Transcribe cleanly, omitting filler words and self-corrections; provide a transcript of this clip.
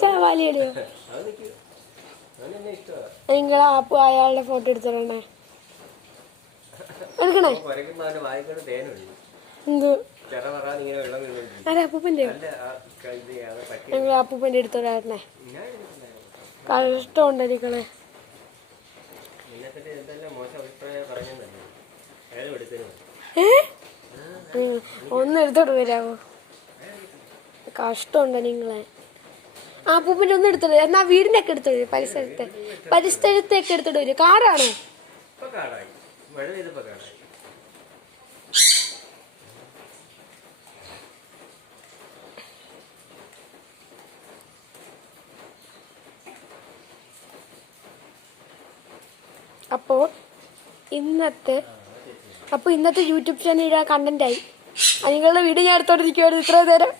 ചവാലി ഇടുവോ? നിങ്ങൾ ആപ്പ് അയാളുടെ ഫോട്ടോ എടുത്തിടണേ. എടുക്കണേ? എന്ത് അപ്പൂപ്പൻ്റെ നിങ്ങൾ അപ്പൂപ്പൻ്റെ എടുത്തോടായിരുന്നേ. കഷ്ടമുണ്ട് എനിക്കളെ. ഒന്ന് എടുത്തോട്ട് വരാമോ? കഷ്ടമുണ്ടോ നിങ്ങളെ? അപ്പൂപ്പൻ്റെ ഒന്നും എടുത്തോളൂ. എന്നാ വീടിൻ്റെ ഒക്കെ എടുത്തോളൂ. പരിസരത്തേക്ക് എടുത്തോട്ട് വരും. കാടാണോ? അപ്പോൾ ഇന്നത്തെ യൂട്യൂബ് ചാനൽ കണ്ടന്റായി. നിങ്ങളുടെ വീഡിയോ ഞാൻ എടുത്തോണ്ടിരിക്കുവായിരുന്നു ഇത്ര നേരം.